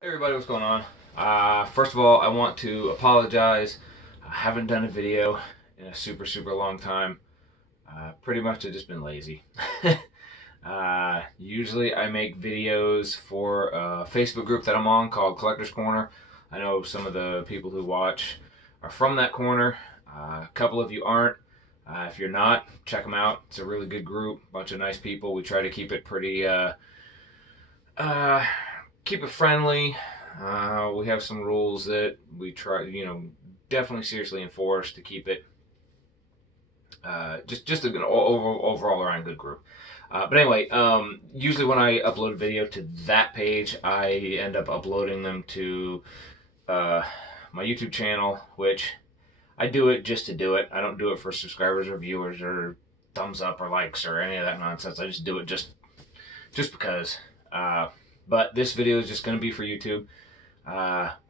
Hey everybody, what's going on? First of all, I want to apologize. I haven't done a video in a super long time. Pretty much I've just been lazy. Usually I make videos for a Facebook group that I'm on called Collector's Corner. I know some of the people who watch are from that corner. A couple of you aren't. If you're not, check them out. It's a really good group, bunch of nice people. We try to keep it pretty uh, keep it friendly. We have some rules that we try, definitely seriously enforce to keep it just an overall around good group. But anyway, usually when I upload a video to that page, I end up uploading them to uh, my YouTube channel, which I do it just to do it. I don't do it for subscribers or viewers or thumbs up or likes or any of that nonsense. I just do it just because. But this video is just going to be for YouTube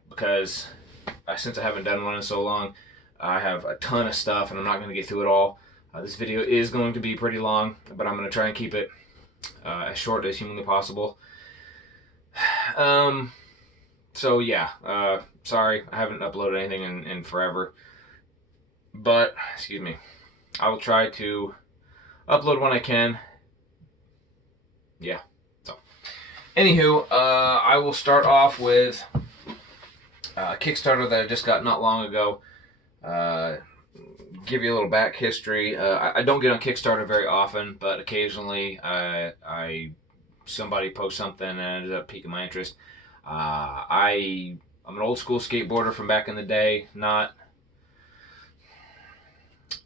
because since I haven't done one in so long, I have a ton of stuff and I'm not going to get through it all. This video is going to be pretty long, but I'm going to try and keep it as short as humanly possible. So yeah, sorry I haven't uploaded anything in forever, but excuse me, I will try to upload when I can. Yeah. So, anywho, I will start off with a Kickstarter that I just got not long ago. Give you a little back history. I don't get on Kickstarter very often, but occasionally somebody posts something and ended up piquing my interest. I'm an old school skateboarder from back in the day, not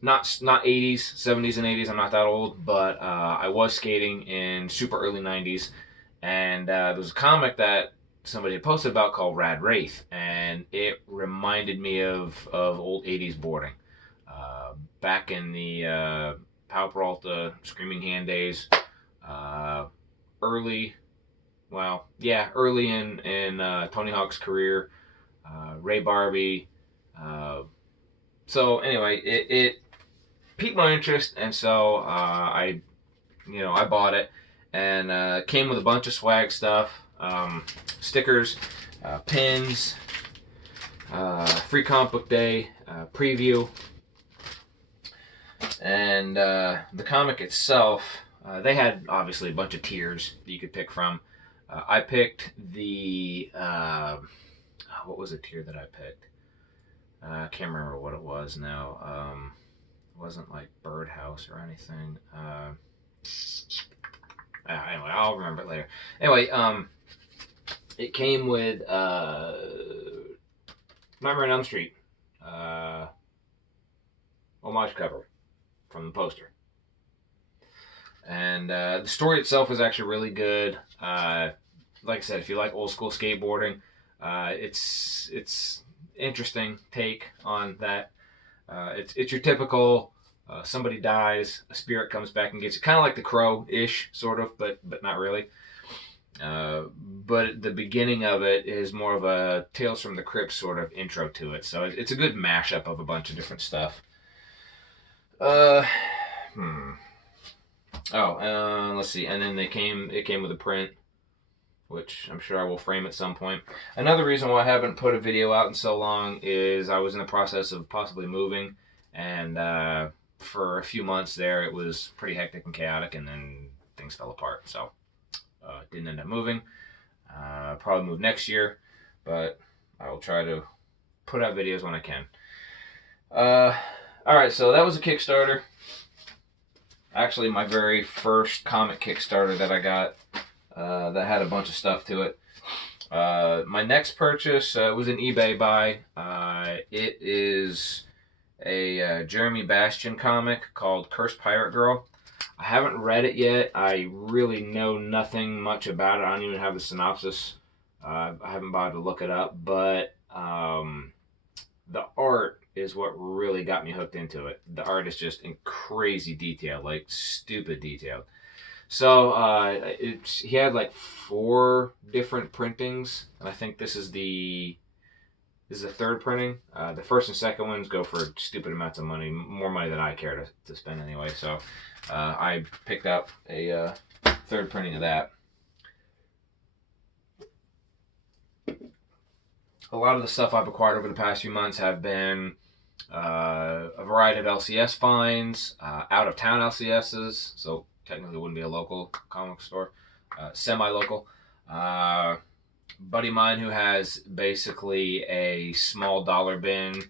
80s, 70s, and 80s. I'm not that old, but I was skating in super early 90s, and there was a comic that somebody had posted about called Rad Wraith, and it reminded me of old 80s boarding. Back in the Powell Peralta Screaming Hand days, uh, early, early in Tony Hawk's career, Ray Barbie. So anyway, it piqued my interest, and so I bought it, and came with a bunch of swag stuff, stickers, pins, free comic book day preview, and the comic itself. They had obviously a bunch of tiers that you could pick from. I picked the what was the tier that I picked? I can't remember what it was now. It wasn't like Birdhouse or anything. Anyway, I'll remember it later. Anyway, it came with Nightmare on Elm Street homage cover from the poster, and the story itself is actually really good. Like I said, if you like old school skateboarding, it's interesting take on that. It's your typical somebody dies, a spirit comes back and gets you, kind of like The Crow-ish, sort of, but not really. But the beginning of it is more of a Tales from the Crypt sort of intro to it, so it's a good mashup of a bunch of different stuff. Uh, hmm. Let's see, and then it came with a print, which I'm sure I will frame at some point. Another reason why I haven't put a video out in so long is I was in the process of possibly moving, and for a few months there it was pretty hectic and chaotic, and then things fell apart. So didn't end up moving. Probably move next year, but I will try to put out videos when I can. All right, so that was a Kickstarter. Actually, my very first comic Kickstarter that I got that had a bunch of stuff to it. My next purchase was an eBay buy. It is a Jeremy Bastian comic called Cursed Pirate Girl. I haven't read it yet. I really know nothing much about it. I don't even have the synopsis. I haven't bothered to look it up, but the art is what really got me hooked into it. The art is just in crazy detail, like stupid detailed. So he had like 4 different printings, and I think this is the third printing. The first and second ones go for stupid amounts of money, more money than I care to spend anyway. So I picked up a third printing of that. a lot of the stuff I've acquired over the past few months have been a variety of LCS finds, out of town LCSs, so technically it wouldn't be a local comic store, semi-local. Buddy of mine who has basically a small dollar bin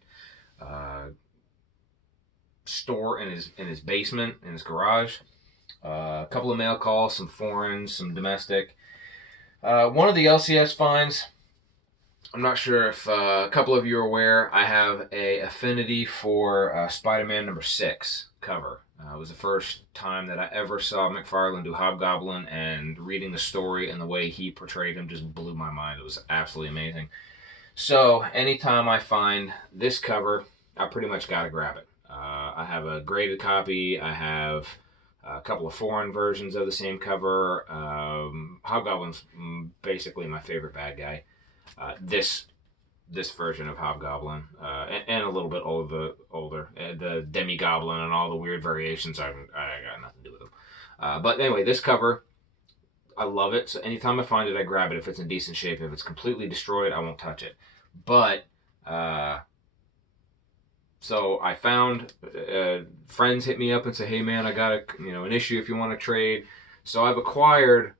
store in his basement, in his garage. A couple of mail calls, some foreign, some domestic. One of the LCS finds, I'm not sure if a couple of you are aware, I have a affinity for Spider-Man #6 cover. It was the first time that I ever saw McFarlane do Hobgoblin, and reading the story and the way he portrayed him just blew my mind. It was absolutely amazing. So anytime I find this cover, I pretty much got to grab it. I have a graded copy. I have a couple of foreign versions of the same cover. Hobgoblin's basically my favorite bad guy. This version of Hobgoblin, and a little bit older, the Demi-Goblin and all the weird variations, I got nothing to do with them. But anyway, this cover, I love it. So anytime I find it, I grab it. If it's in decent shape, if it's completely destroyed, I won't touch it. But so I found friends hit me up and say, "Hey man, I got an issue if you want to trade." So I've acquired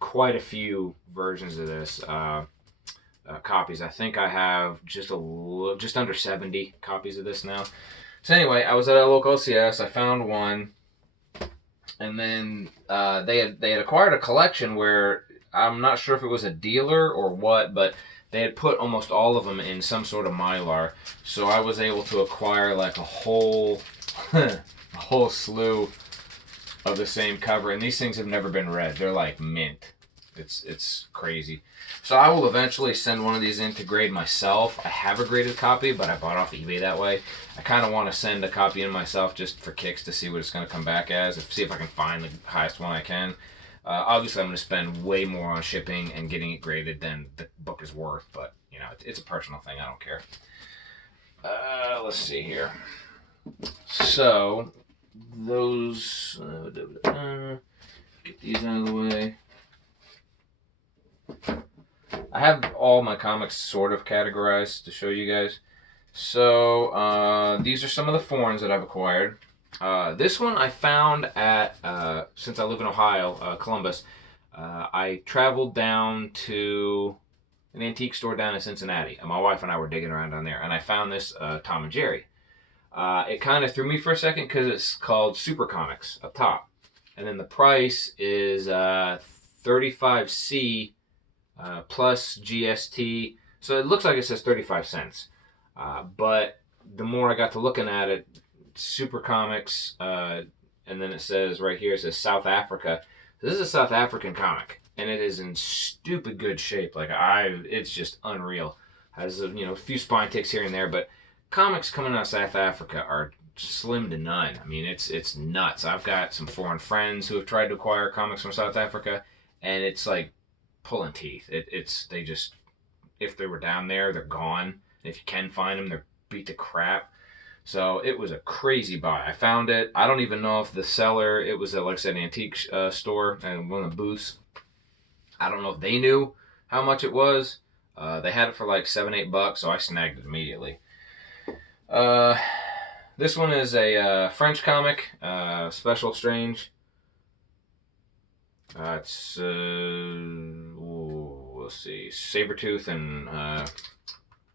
quite a few versions of this. Copies. I think I have just under 70 copies of this now. So anyway, I was at a local LCS. I found one, and then they had acquired a collection where I'm not sure if it was a dealer or what, but they had put almost all of them in some sort of Mylar. So I was able to acquire like a whole a whole slew of the same cover, and these things have never been read. They're like mint. It's crazy. So I will eventually send one of these in to grade myself. I have a graded copy, but I bought off eBay that way. I kind of want to send a copy in myself just for kicks to see what it's going to come back as. See if I can find the highest one I can. Obviously, I'm going to spend way more on shipping and getting it graded than the book is worth, but it's a personal thing. I don't care. Let's see here. So those get these out of the way. I have all my comics sort of categorized to show you guys. So these are some of the foreigns that I've acquired. This one I found at, since I live in Ohio, Columbus, I traveled down to an antique store down in Cincinnati. And my wife and I were digging around down there, and I found this Tom and Jerry. It kind of threw me for a second because it's called Super Comics up top. And then the price is 35C plus GST. So it looks like it says 35 cents. But the more I got to looking at it, Super Comics, and then it says right here, it says South Africa. So this is a South African comic, and it is in stupid good shape. It's just unreal. Has a few spine ticks here and there, but comics coming out of South Africa are slim to none. I mean, it's nuts. I've got some foreign friends who have tried to acquire comics from South Africa, and it's like pulling teeth. They just, if they were down there, they're gone. If you can find them, they're beat to crap. So it was a crazy buy. I found it. I don't even know if the seller, it was like I said, an antique store and one of the booths. I don't know if they knew how much it was. They had it for like $7-8, so I snagged it immediately. This one is a French comic, Special Strange. It's let's see, Sabretooth and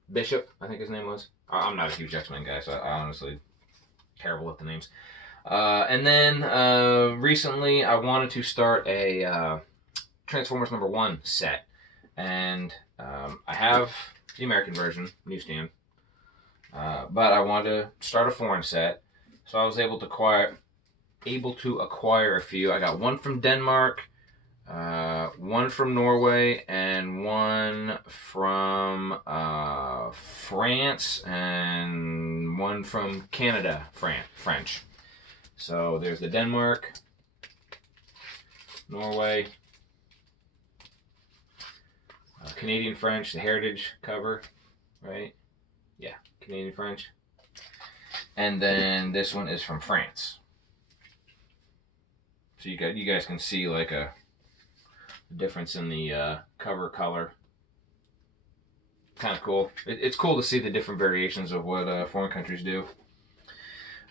Bishop, I think his name was. I'm not a huge X-Men guy, so I honestly terrible with the names. And then recently I wanted to start a Transformers #1 set, and I have the American version newsstand, but I wanted to start a foreign set, so I was able to acquire a few. I got one from Denmark, one from Norway, and one from France, and one from Canada, French. So there's the Denmark, Norway, Canadian French, the Heritage cover, right? Yeah, Canadian French. And then this one is from France. So you guys can see like a difference in the cover color. kind of cool. It's cool to see the different variations of what foreign countries do.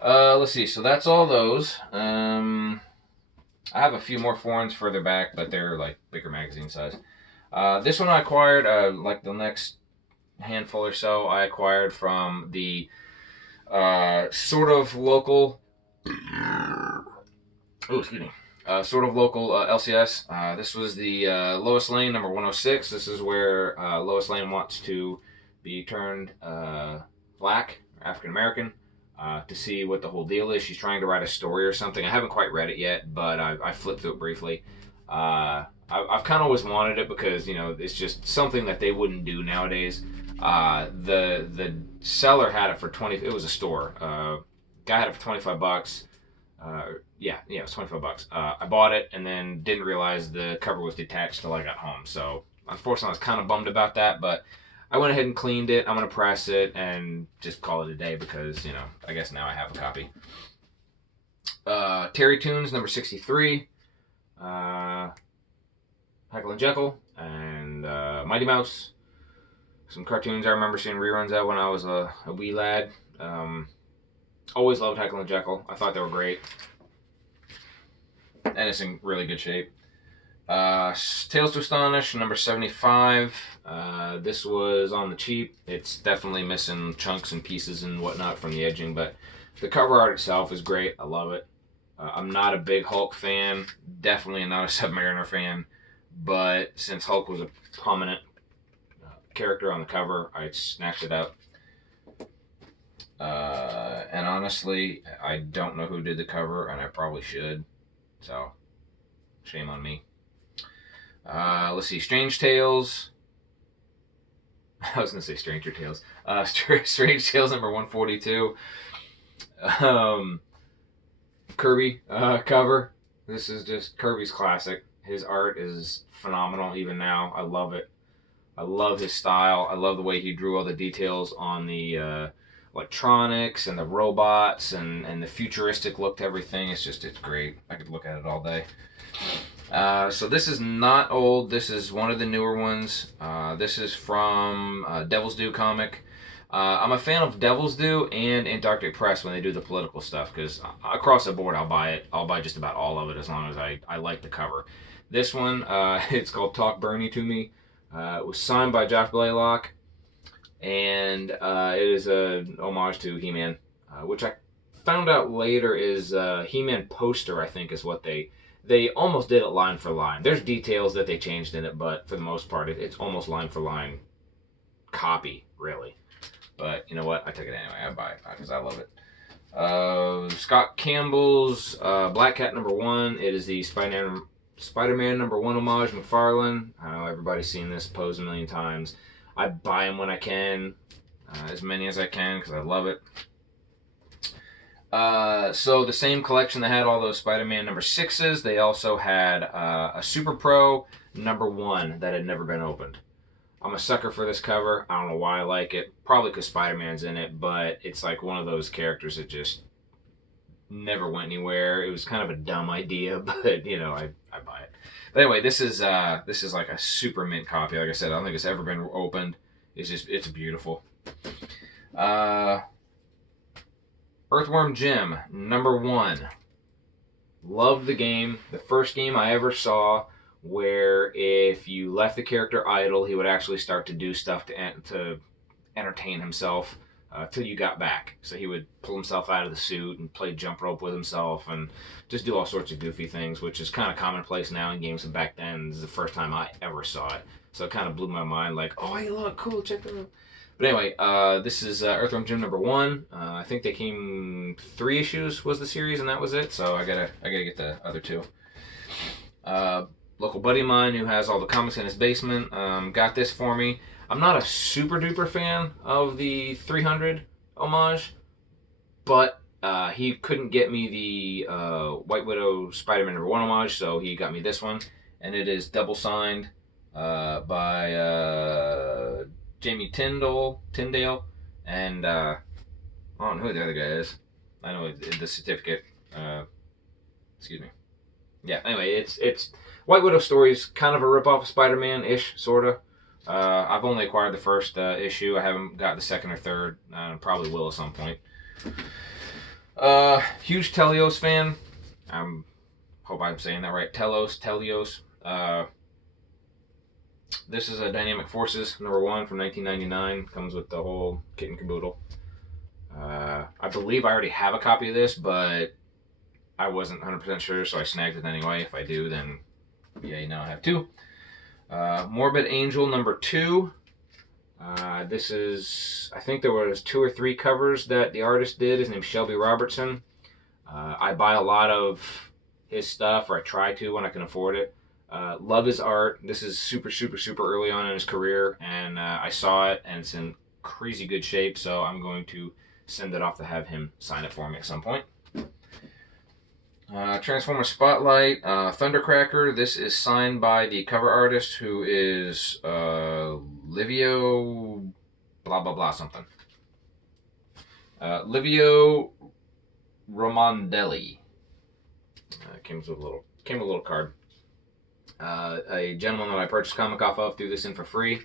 Let's see. So that's all those. I have a few more foreigns further back, but they're like bigger magazine size. This one I acquired, like the next handful or so, I acquired from the sort of local. Oh, excuse me. Sort of local LCS. This was the Lois Lane number 106. This is where Lois Lane wants to be turned black, African American, to see what the whole deal is. She's trying to write a story or something. I haven't quite read it yet, but I flipped through it briefly. I've kind of always wanted it because, you know, it's just something that they wouldn't do nowadays. The seller had it for 20. It was a store. Guy had it for $25. Yeah, it was $25. I bought it and then didn't realize the cover was detached till I got home. So unfortunately, I was kind of bummed about that. But I went ahead and cleaned it. I'm gonna press it and just call it a day because, you know, I guess now I have a copy. Terry Toons number 63. Heckle and Jekyll and Mighty Mouse. Some cartoons I remember seeing reruns of when I was a wee lad. Always loved Heckle and Jekyll. I thought they were great. And it's in really good shape. Tales to Astonish, number 75. This was on the cheap. It's definitely missing chunks and pieces and whatnot from the edging, but the cover art itself is great. I love it. I'm not a big Hulk fan. Definitely not a Submariner fan. But since Hulk was a prominent character on the cover, I snatched it up. And honestly, I don't know who did the cover, and I probably should. So, shame on me. Let's see, Strange Tales. I was going to say Stranger Tales. Strange Tales number 142. Kirby cover. This is just Kirby's classic. His art is phenomenal even now. I love it. I love his style. I love the way he drew all the details on the electronics and the robots and the futuristic look to everything. It's great. I could look at it all day. So this is not old. This is one of the newer ones. This is from Devil's Due comic. I'm a fan of Devil's Due and Antarctic Press when they do the political stuff because across the board I'll buy it. I'll buy just about all of it as long as I like the cover. This one, it's called Talk Bernie to Me. It was signed by Josh Blaylock, and it is an homage to He-Man, which I found out later is He-Man poster, I think is what they almost did it line for line. There's details that they changed in it, but for the most part, it's almost line for line copy, really. But you know what? I took it anyway. I buy it because I love it. Scott Campbell's Black Cat number 1. It is the Spider-Man number 1 homage, McFarlane. I know everybody's seen this pose a million times. I buy them when I can, as many as I can because I love it. So the same collection that had all those Spider-Man number 6s, they also had a Super Pro number 1 that had never been opened. I'm a sucker for this cover. I don't know why I like it. Probably because Spider-Man's in it, but it's like one of those characters that just never went anywhere. It was kind of a dumb idea, but you know, I buy it. But anyway, this is like a super mint copy. Like I said, I don't think it's ever been opened. It's beautiful. Earthworm Jim, number 1. Loved the game. The first game I ever saw where if you left the character idle, he would actually start to do stuff to entertain himself till you got back. So he would pull himself out of the suit and play jump rope with himself and just do all sorts of goofy things, which is kind of commonplace now in games. And back then, this is the first time I ever saw it. So it kind of blew my mind, like, oh, hey, look, cool, check that out. But anyway, this is Earthworm Jim number 1. I think they came 3 issues was the series, and that was it. So I gotta get the other 2. Local buddy of mine who has all the comics in his basement got this for me. I'm not a super duper fan of the 300 homage, but he couldn't get me the White Widow Spider-Man number 1 homage, so he got me this one, and it is double signed by Jamie Tyndale, and I don't know who the other guy is. I know the certificate. Excuse me. Yeah. Anyway, it's White Widow stories, kind of a ripoff of Spider-Man-ish, sorta. I've only acquired the first issue. I haven't got the second or third. Probably will at some point. Huge Telios fan. Hope I'm saying that right. Telios. This is a Dynamic Forces #1 from 1999. Comes with the whole kit and caboodle. I believe I already have a copy of this, but I wasn't 100% sure, so I snagged it anyway. If I do, then yeah, now I have two. Morbid Angel #2. This is, I think there was 2 or 3 covers that the artist did. His name's Shelby Robertson. I buy a lot of his stuff, or I try to when I can afford it. Love his art. This is super, super, super early on in his career, and I saw it, and it's in crazy good shape, so I'm going to send it off to have him sign it for me at some point. Transformer Spotlight, Thundercracker. This is signed by the cover artist, who is Livio blah blah blah something. Livio Romandelli. Came with a little card. A gentleman that I purchased comic off of threw this in for free.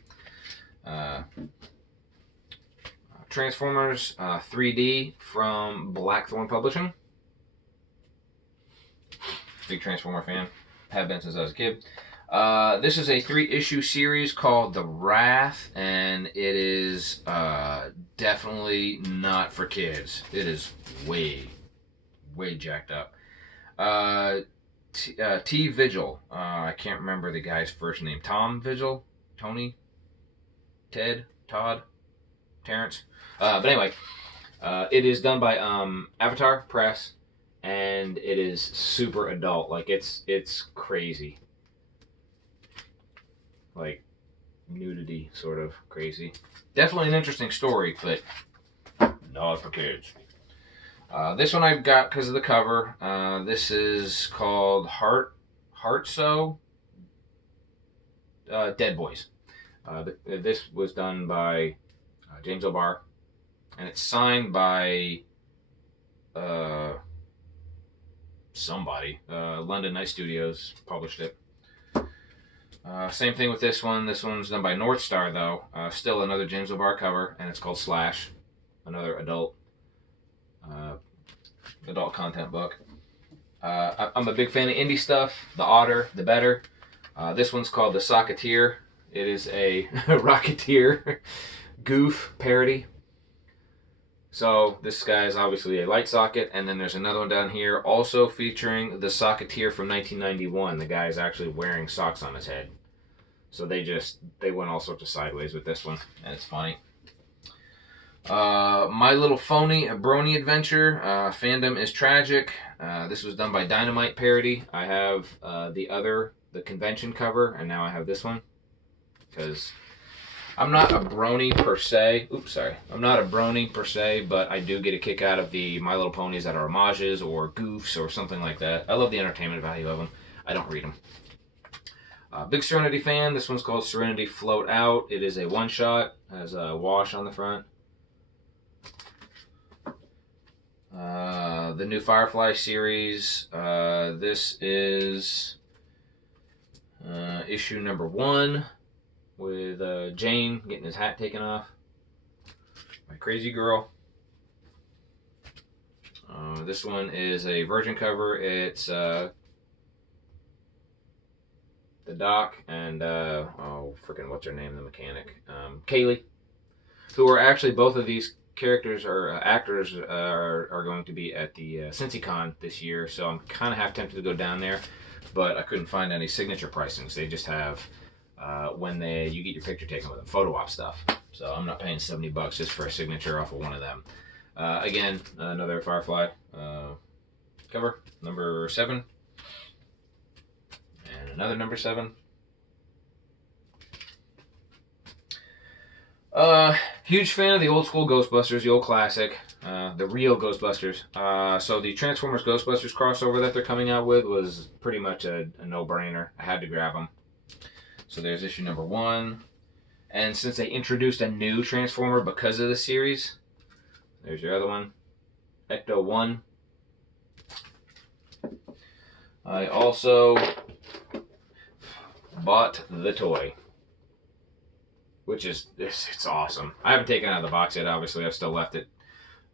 Transformers 3D from Blackthorn Publishing. Big Transformer fan. Have been since I was a kid. This is a 3-issue series called The Wrath, and it is definitely not for kids. It is way jacked up. T. Vigil. I can't remember the guy's first name. Tom Vigil? Tony? Ted? Todd? Terrence? But anyway, it is done by Avatar Press, and it is super adult. Like, it's crazy. Like, nudity sort of crazy. Definitely an interesting story, but not for kids. This one I've got because of the cover. This is called Heartso Dead Boys. This was done by James O'Barr, and it's signed by somebody. London Night Studios published it. Same thing with this one. This one's done by North Star, though. Still another James O'Barr cover, and it's called Slash, another adult content book. I'm a big fan of indie stuff. The odder, the better. This one's called The Socketeer. It is a Rocketeer goof parody. So this guy is obviously a light socket, and then there's another one down here also featuring the Socketeer from 1991. The guy is actually wearing socks on his head. So they went all sorts of sideways with this one, and it's funny. My Little Phony, a Brony Adventure. Fandom is Tragic. This was done by Dynamite Parody. I have the convention cover, and now I have this one. Because I'm not a brony per se. I'm not a brony per se, but I do get a kick out of the My Little Ponies that are homages or goofs or something like that. I love the entertainment value of them. I don't read them. Big Serenity fan. This one's called Serenity Float Out. It is a one-shot. Has a wash on the front. The new Firefly series. This is issue #1 with Jane getting his hat taken off by Crazy Girl. This one is a Virgin cover. It's the Doc and what's her name? The mechanic, Kaylee, who are actually both of these characters or actors are going to be at the CincyCon this year, so I'm kind of half tempted to go down there, but I couldn't find any signature pricings. They just have when you get your picture taken with them, photo op stuff. So I'm not paying $70 just for a signature off of one of them. Again, another Firefly cover, #7, and another #7. Huge fan of the old school Ghostbusters, the old classic, the real Ghostbusters. So the Transformers Ghostbusters crossover that they're coming out with was pretty much a no-brainer. I had to grab them. So there's issue #1. And since they introduced a new Transformer because of the series, there's your other one, Ecto 1. I also bought the toy. which is it's awesome. I haven't taken it out of the box yet. Obviously, I've still left it,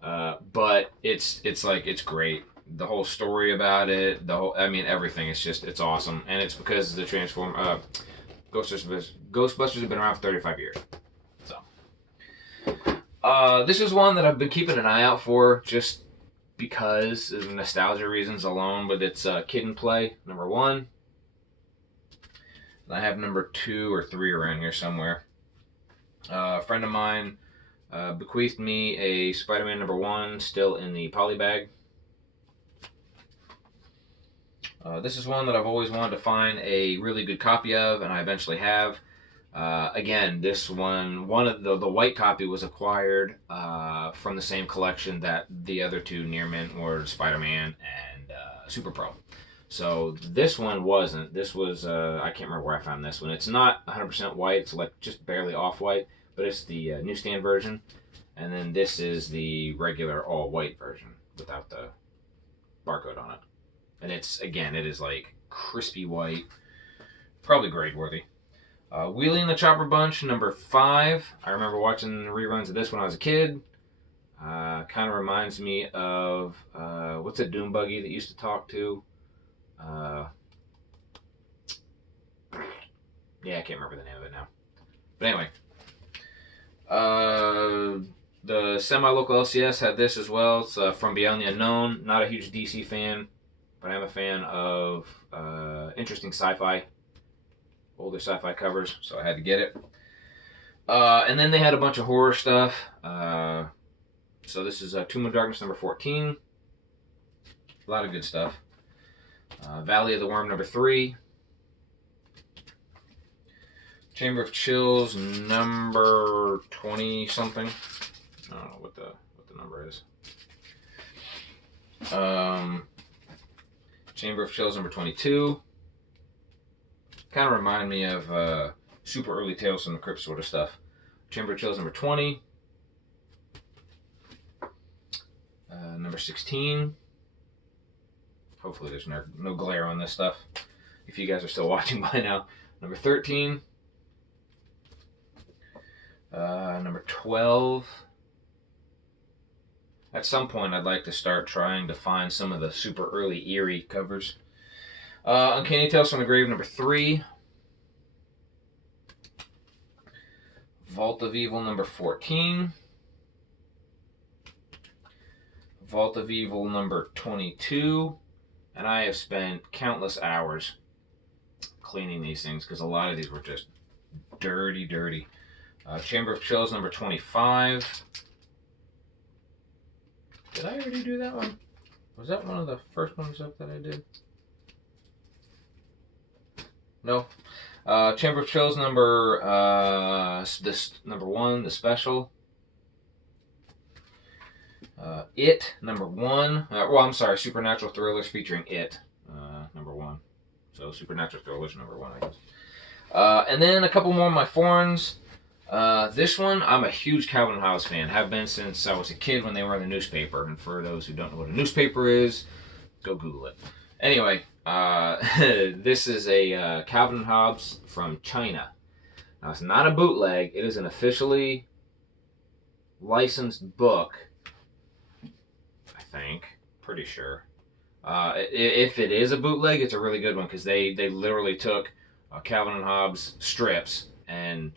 but it's like it's great. The whole story about it, I mean everything. It's awesome, and it's because the Ghostbusters have been around for 35 years. So, this is one that I've been keeping an eye out for just because of nostalgia reasons alone. But it's Kid and Play #1. I have #2 or 3 around here somewhere. A friend of mine bequeathed me a Spider-Man #1, still in the poly bag. This is one that I've always wanted to find a really good copy of, and I eventually have. Again, this one of the white copy was acquired from the same collection that the other two near mint were, Spider-Man and Super Pro. So this one wasn't. This was, I can't remember where I found this one. It's not 100% white. It's like just barely off-white, but it's the newsstand version. And then this is the regular all-white version without the barcode on it. And it's, again, it is like crispy white, probably grade worthy. Wheelie and the Chopper Bunch #5. I remember watching the reruns of this when I was a kid. Kind of reminds me of what's that Doom Buggy that used to talk to? Yeah, I can't remember the name of it now. But anyway, the semi-local LCS had this as well. It's From Beyond the Unknown. Not a huge DC fan, but I'm a fan of interesting sci-fi, older sci-fi covers, so I had to get it. And then they had a bunch of horror stuff. So this is Tomb of Darkness #14. A lot of good stuff. Valley of the Worm #3. Chamber of Chills #20 something. I don't know what the number is. Chamber of Chills #22. Kind of remind me of super early Tales from the Crypt sort of stuff. Chamber of Chills #20. #16. Hopefully there's no glare on this stuff. If you guys are still watching by now. #13. 12. At some point, I'd like to start trying to find some of the super early eerie covers. Uncanny Tales from the Grave #3. Vault of Evil #14. Vault of Evil #22. And I have spent countless hours cleaning these things because a lot of these were just dirty, dirty. Chamber of Chills #25. Did I already do that one? Was that one of the first ones up that I did? No. Chamber of Chills this #1, the special. It #1. Well, I'm sorry, Supernatural Thrillers featuring It #1. So Supernatural Thrillers #1, I guess. And then a couple more of my foreigns. This one, I'm a huge Calvin and Hobbes fan. Have been since I was a kid when they were in the newspaper. And for those who don't know what a newspaper is, go Google it. Anyway, this is a Calvin and Hobbes from China. Now, it's not a bootleg. It is an officially licensed book, I think. Pretty sure. If it is a bootleg, it's a really good one because they literally took Calvin and Hobbes strips and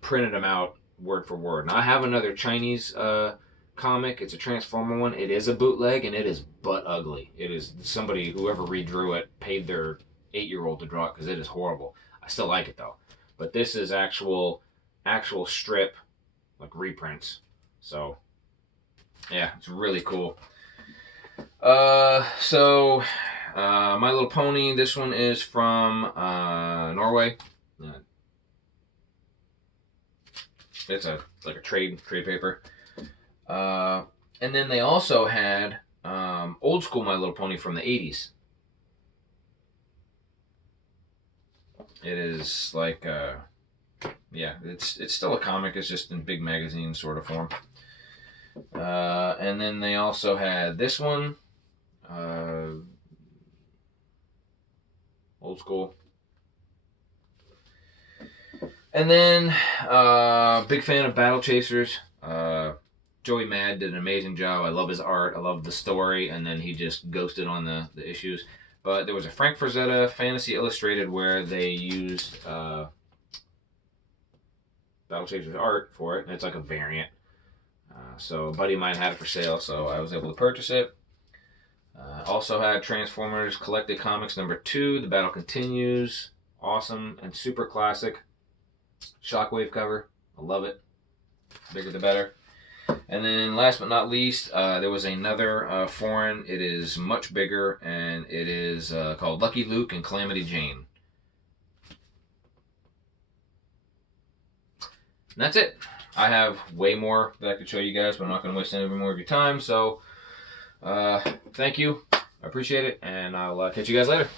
printed them out word for word. Now I have another Chinese comic. It's a Transformer one. It is a bootleg and it is butt ugly. It is somebody, whoever redrew it, paid their 8-year-old to draw it because it is horrible. I still like it though. But this is actual strip, like reprints. So yeah, it's really cool. My Little Pony. This one is from Norway. It's like a trade paper. And then they also had old school My Little Pony from the 80s. It is like it's still a comic. It's just in big magazine sort of form. And then they also had this one, old school. And then, big fan of Battle Chasers. Joey Mad did an amazing job. I love his art. I love the story. And then he just ghosted on the issues. But there was a Frank Frazetta Fantasy Illustrated where they used Battle Chasers art for it. And it's like a variant. So a buddy of mine had it for sale, so I was able to purchase it. Also had Transformers Collected Comics #2, The Battle Continues. Awesome and super classic. Shockwave cover. I love it. Bigger the better. And then last but not least, there was another foreign. It is much bigger, and it is called Lucky Luke and Calamity Jane. And that's it. I have way more that I could show you guys, but I'm not going to waste any more of your time. So, thank you. I appreciate it, and I'll catch you guys later.